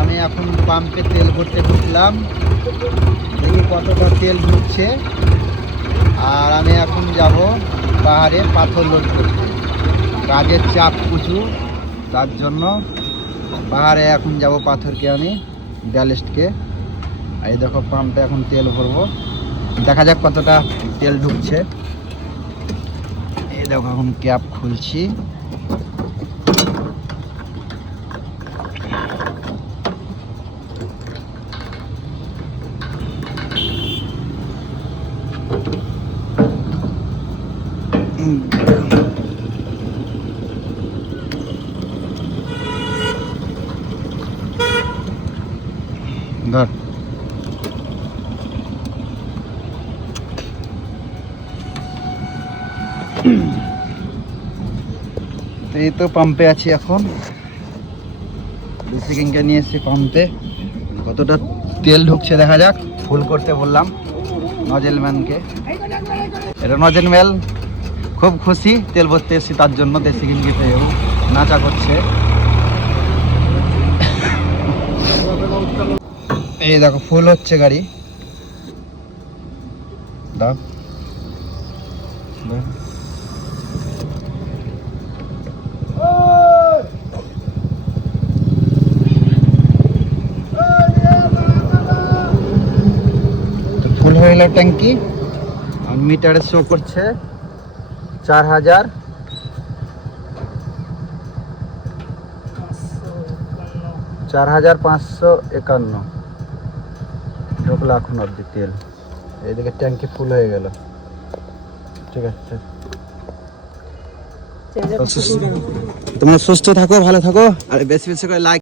আমি এখন পাম্পে তেল ভরতে ঢুকলাম, দেখি কতটা তেল ঢুকছে। আর আমি এখন যাব পাহাড়ে পাথর লোড করতে, কাজের চাপ প্রচুর, তার জন্য পাহাড়ে এখন যাব পাথরকে আমি ব্যালিস্টকে। এই দেখো পাম্পে এখন তেল ভরবো, দেখা যাক কতটা তেল ঢুকছে। এই দেখো এখন ক্যাপ খুলছি। ধর এই তো পাম্পে আছি এখন, ডিসিকিংকে নিয়ে এসেছি পাম্পে। কতটা তেল ঢুকছে দেখা যাক। ফুল করতে বললাম নজেল ম্যানকে। এটা নজেল ম্যান খুব খুশি তেল ভরতে এসেছি তার জন্য, ডিসিকিংকে পেয়েও নাচা করছে। এই দেখো ফুল হচ্ছে গাড়ি। দাও ফুল হয়ে গেল ট্যাঙ্কি। আর মিটারে শো করছে 4,551 ঢুকলো এখন অব্দি তেল। এইদিকে ট্যাঙ্কি ফুল হয়ে গেল। ঠিক আছে, তোমরা সুস্থ থাকো, ভালো থাকো, আর বেশি বেশি করে লাইক